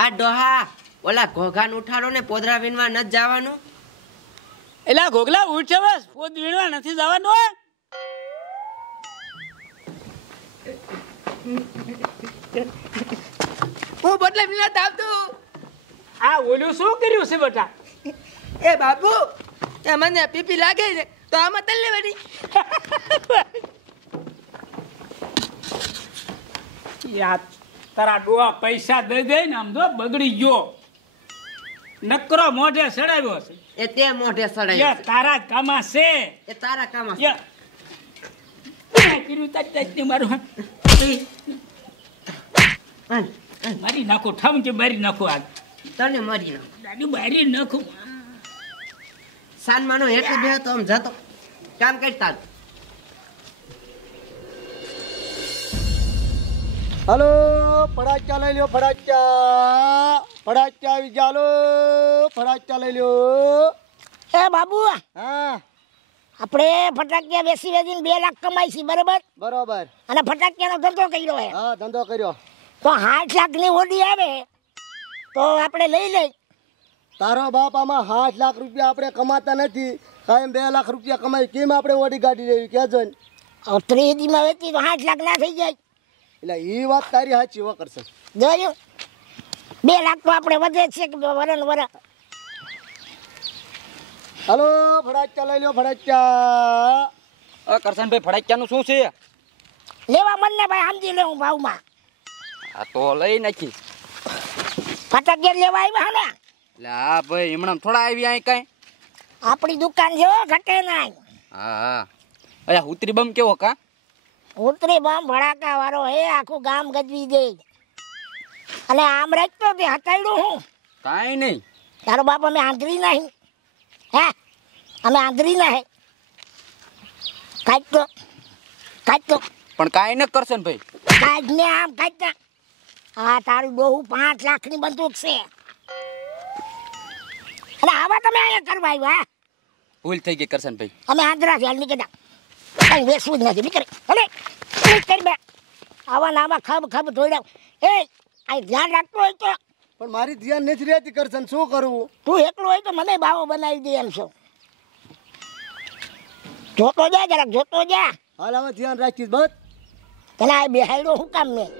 આ ડોહા ઓલા ઘોઘાન ઉઠાડો ને પોદરા વીણવા ન જવાનું. એલા ઘોઘલા ઉઠ બસ, પોદ વીણવા નથી જવાનું. હું બદલા વીણવા આવતો. આ ઓલું શું કર્યું છે બેટા? એ બાપુ એ મને પીપી લાગે ને તો આમાં તલ લેવાની. યાર તારા ડોહા પૈસા દઈ દે ને આમ જો બગડી ગયો. નકરો મોઢે સડાવ્યો છે. એ તે મોઢે સડાય તારા જ કામા છે. એ તારા કામ કર્યું તાજ મારું મારી નાખો ઠમ કે મારી નાખો. આજ તને મારી નાખો દાદી મારી નાખો. સાનમાનો હેઠી બે તો આમ જતો કામ કરતા. હલો ફડાચા લઈ લ્યો, ફડાચા આવી જાલો, ફડાચા લઈ લ્યો. એ બાબુ હા આપણે ફટાકિયા વેચી વેચીને 2 લાખ કમાઈ છે, બરોબર? બરોબર. અને ફટાકિયાનો ધંધો કર્યો હે. હા ધંધો કર્યો. તો 8 લાખની ઓડી આવે તો આપણે લઈ લઈ. તારો બાપ આમાં 8 લાખ રૂપિયા આપણે કમાતા નથી, કાયમ 2 લાખ રૂપિયા કમાઈ, કેમ આપણે ઓડી ગાડી લેવી કેજો ને? 30 દીમાં વેચી તો 8 લાખ ના થઈ જાય. એટલે એ વાત તારી સાચી હો કરશે. જોયું 2 લાખ તો આપણે વધે છે કે વરણ વર. હલો ફડાચા લઈ લ્યો, ફડાચા. કરશનભાઈ ફડાક્યાનું શું છે? લેવા મન ને ભાઈ સમજી લે હું ભાવમાં. આ તો લઈ નાખી. ફટાકિયા લેવા આવ્યા ને? એટલે હા ભાઈ હમણાં થોડા આવી અહીં કઈ. આપણી દુકાન છે ઘટે નાય. હા હા અયા ઉતરી બમ કેવો કા? ઉતરી બમ ભડાકા વાળો હે, આખું ગામ ગજવી દે. અને આમ રાખતો તે હટાડ્યું હું કાંઈ નહીં. તારો બાપ અમે આંધળી નહીં હે? અમે આંધળી ના હે? કાઢ તો પણ કાંઈ ન કરશનભાઈ. કાઢ ને આમ કાઢ. હા તારું બહુ 5 લાખની બંદૂક છે. અને આવા તમે અહીંયા કરવા આવ્યા? ભૂલ થઈ ગઈ કરશનભાઈ. અમે આંધળા છે, હાલ નીકળ્યા. કઈ વેચવું જ નથી, નીકળે ભલે કરી બે. આવા ને આવા ખબ ધોઈડાવ. એ આ ધ્યાન રાખતો હોય તો. પણ મારી ધ્યાન નથી રહેતી કરશન, શું કરવું? તું એકલો હોય તો મને બાવો બનાવી દે એમ છો. જોતો જા જરાક, જોતો જા. હાલ હવે ધ્યાન રાખીશ બસ. તને આ બેહાડ્યો શું કામ મેં?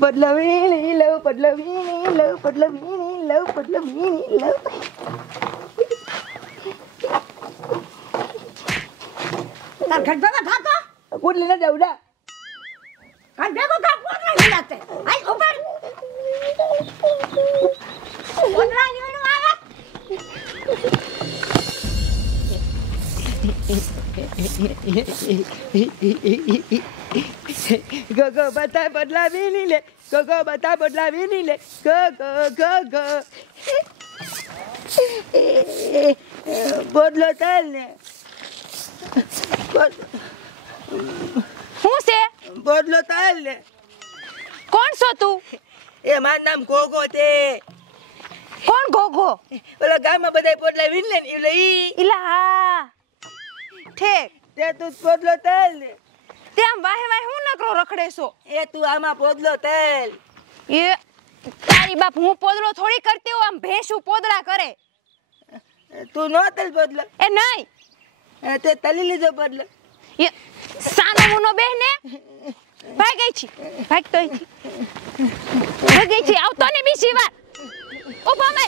બદલાવી લઉં, બદલાવી લઉં, બદલાવી લઉં, બદલાવી લઉં. તાર ઘર ભેગો થાતો કુટલી ના દઉડા. ઘર ભેગો થા કોતરા હિલાતે. આઈ ઉપર કોતરા હિલનું આવે. ગો બતા બદલાવી ની લે, ગો બતા બદલાવી ની લે, ગો બદલો તાલ ને. શું છે? બદલો તાલ ને. કોણ છો તું? એ મારું નામ ગોગો તે. કોણ ગોગો? ઓલા ગામમાં બધા પોટલા વીન લે ને એટલે ઈ. ઇલા હા ઠીક. તે તું પોટલો તાલ ને. તે આમ વાહે વાહે હું નકરો રખડે છો? એ તું આમાં પોદલો તાલ. એ તારી બાપ હું પોદળો થોડી કરતી હું, આમ ભેંસું પોદળા કરે. તું નો તલ પોદલો. એ નહીં તે તલી લીધો પોદલો. એ સાનો મુનો બેહને ભાગી છી, ભાગતો છી, ભાગી છી. આવતો ને બીજી વાર ઉભો મે.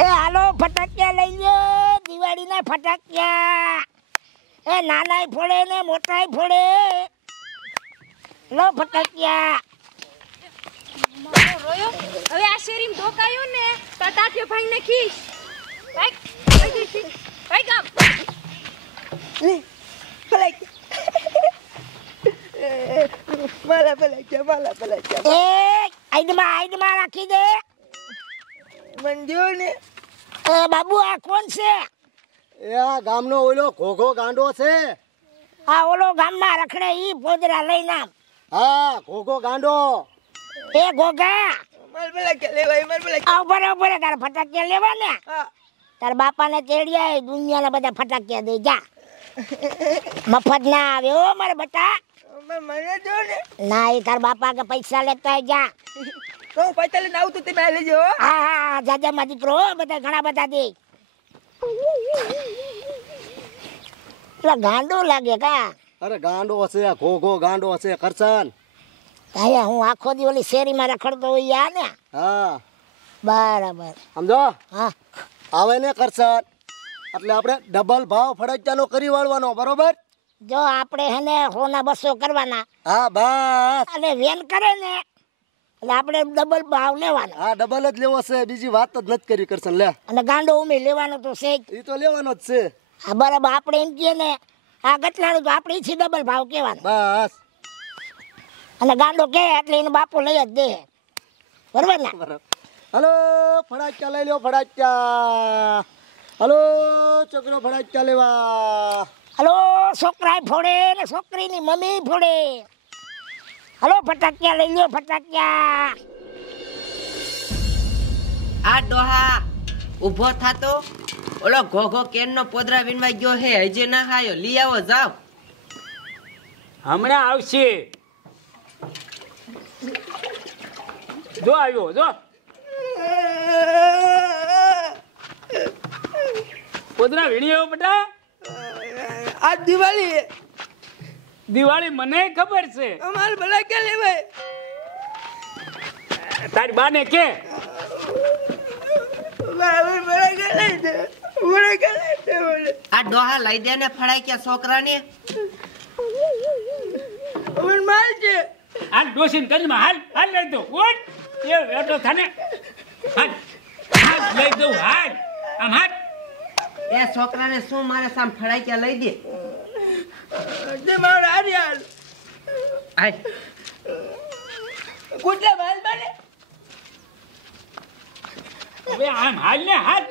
એ હાલો ફટાકિયા લઈ લ્યો, દિવાળીના ફટાકિયા. એ નાનાય ફોડે ને મોટાય ફોડે. લો ફટાકિયા. મારો રોયો હવે આ શેરીમ ધોકાયું ને તો ટાટિયો ભાઈ ને ખીશ. ભાઈ ભાઈ છી, ભાઈ ગામ માલા પલાચ્યા. એ આઈડમાં રાખી દે. મંજુ ને. એ બાબુ આ કોણ છે? એ આ ગામનો ઓલો ઘોઘો ગાંડો છે. આ ઓલો ગામમાં રખડે ઈ પોદરા લઈને આમ. હા ઘોઘો ગાંડો. એ ગોગા માલ પલાચ્યા લેવાય, માલ પલાચ્યા. આ ઉપર તારા ફટાકિયા લેવા ને. તારા બાપાને તેડ્યા દુનિયાના બધા ફટાકિયા દે જા. મફત ના આવે હો મારા બટા. મને જો ને ના એ તાર બાપા કે પૈસા લેતા જા. તો હું પૈસા લઈને આવું તો તમે આ લેજો હો. હા હા જાજા માં દીકરો હો, બધા ઘણા બધા દે. પેલા ગાંડો લાગે કા. અરે ગાંડો હશે, ઘોઘો ગાંડો હશે કરશન. અહીંયા હું આખો દી ઓલી શેરીમાં રખડતો હોય યા ને. હા બરાબર. સમજો હા આવે ને કરશન એટલે આપણે ડબલ ભાવ ફરજિયાતનો કરી વાળવાનો, બરોબર? જો આપણે હેને 100 ના 200 કરવાના હા બસ. અને વેન કરે ને એટલે આપણે ડબલ ભાવ લેવાનો. હા ડબલ જ લેવો છે, બીજી વાત જ નથી કરી કરશન. લે અને ગાંડો ઉમે લેવાનો તો છે જ. એ તો લેવાનો જ છે. હા બરાબર. આપણે એમ કહીએ ને આ ગટલાનું તો આપણે ઈથી ડબલ ભાવ કહેવાનો. બસ અને ગાંડો કહે એટલે એનો બાપો લઈ જ દે, બરાબર ને? બરાબર. હલો ફડાચ્યા લઈ લ્યો, ફડાચ્યા. હલો છોકરો ફડાચ્યા લેવા. હલો છોકરા ફોડે ને છોકરીની મમ્મી ફોડે. હલો ફટાકિયા લઈ લ્યો, ફટાકિયા. આ ડોહા ઊભો થાતો, ઓલો ઘોઘો કેનનો પોદરા વીણવાઈ ગયો હે, હજી ના હાયો, લઈ આવો જાવ. હમણાં આવશે. જો આવ્યો જો. પોદરા વીણી આવ્યો બેટા. આજ દિવાળી દિવાળી મને ખબર છે. અમારે ભલા ક્યાં લેવાય? તારી બાને કે આ ડોહા લઈ દે ને ફળાઈ ગયા છોકરાને. માલ છે આ ડોસીને કદમાં હાલ હાલ લઈ દઉં. ઉઠ એ વેટો થાને. હાલ હાલ લઈ દઉં. હાલ આમ હાલ. એ છોકરાને શું મારે સામ ફળાઈ ગયા લઈ દે. તે મારો હાલ હાલ કુટલા માલ બને હવે આમ હાલ ને હાલ.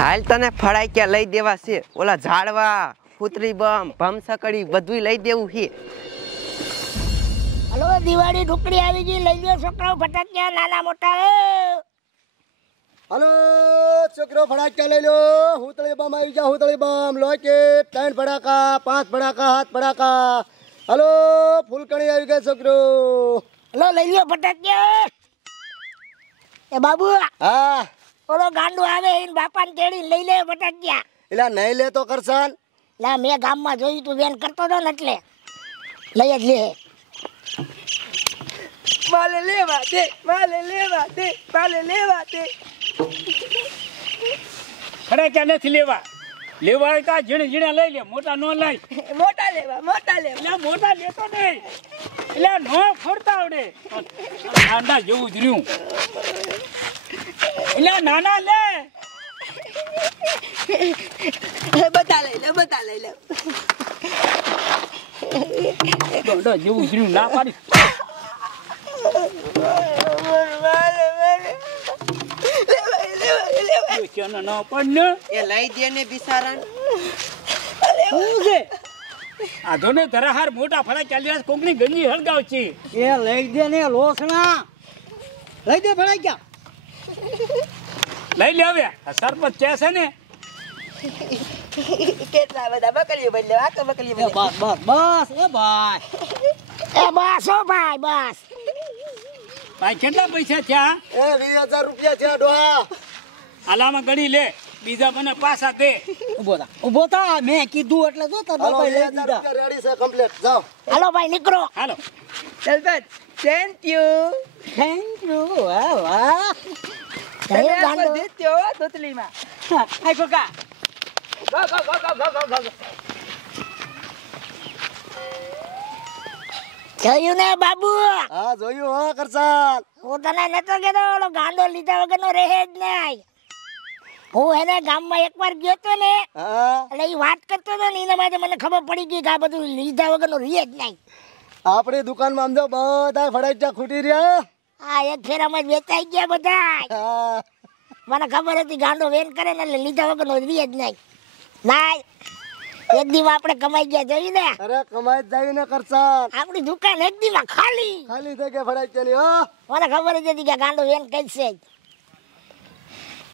હાલ તને ફળાઈ ગયા લઈ દેવા છે. ઓલા ઝાડવા ફૂતરી બમ ભમસકડી બધું લઈ દેવું છે. હલો દિવાળી ઢુકડી આવી ગઈ, લઈ લ્યો છોકરાઓ ફટાકિયા નાના મોટા. હલો છોકરો ફડાક્યા લઈ લ્યો. હુતળી બમ આવી જા, હુતળી બમ. લોકેટ 3 ફડાકા, 5 ફડાકા, 7 ફડાકા. હલો ફૂલકણી આવી ગઈ છોકરો. હલો લઈ લ્યો ફટાકિયા. એ બાબુ હા ઓલો ગાંડો આવે એને બાપાને તેડી લઈ લે ફટાકિયા. એટલે નહીં લે તો કરશન. લા મેં ગામમાં જોયું તું વેન કરતો હતો ને એટલે લઈ જ લે. માલે લેવા દે, માલે લેવા દે, માલે લેવા દે. ફટાક્યા નથી લેવા. લેવા હોય કા ઝીણે ઝીણે લઈ લે, મોટા નો લઈ. મોટા લેવા, મોટા લેવા. એટલે મોટા લેતો નહીં. એટલે નો ફોડતા આવડે. આંડા જેવું જ રહ્યું. એટલે નાના લે. બધા લઈ લે, બધા લઈ લે. આંડા જેવું જ રહ્યું. ના પાડી. ક્યાંનો ના પાડ ને. એ લઈ દે ને બિચારા. શું છે આ ધોને ધરાહાર મોટા ફળા ચાલ્યા કોકની ગંજી હળગાવ છે. એ લઈ દે ને લોસણા, લઈ દે ભણાઈ ગયા. લઈ લે હવે. આ સરપંચ કે છે ને. કેટલા બધા બકરીઓ બદલે, આખો બકરીઓ બદલે. બસ બસ બસ એ ભાઈ. એ બસ ઓ ભાઈ બસ. ભાઈ કેટલા પૈસા થયા? એ 20,000 રૂપિયા છે ડોહા. આલામાં ગણી લે, બીજા મને પાછા દે. ઉભો થા, મેં કીધું એટલે જો તાર હાલો બાપાએ લઈ 20,000 દીધા. રૂપિયા રેડી છે કમ્પ્લીટ. જાઓ. હાલો ભાઈ નીકળો. હાલો. Sarpanch thank you. Thank you. વાહ વાહ. તમે કયો આખો ગાંડો? જીત્યો હો તોતલીમાં. આય કોકા. Go go go go go go go. જોયું ને બાબુ? હા જોયું હો કરશન. હું તને નતો કહેતો ઓલો ગાંડો લીધા વગરનો રહે જ નહીં. હું એને ગામમાં એકવાર ગયો તો ને હા એટલે એ વાત કરતો હતો ને એના માટે મને ખબર પડી ગઈ કે આ બધું લીધા વગરનો રહે જ નહીં. આપણી દુકાનમાં આમ જો બધા ફડાક્યા ખૂટી રહ્યા. આ એક ફેરામાં જ વેચાઈ ગયા બધા. હા મને ખબર હતી ગાંડો વેન કરે ને એટલે લીધા વગરનો રહે જ નહીં. ના એક દીમાં આપણે કમાઈ ગયા જોઈ ને. અરે કમાઈ જ જાય ને કરશન. આપણી દુકાન એક દીમાં ખાલી. ખાલી થઈ ગઈ ફડાક્યાની હો. મને ખબર જ હતી કે ગાંડો વેન કરશે જ.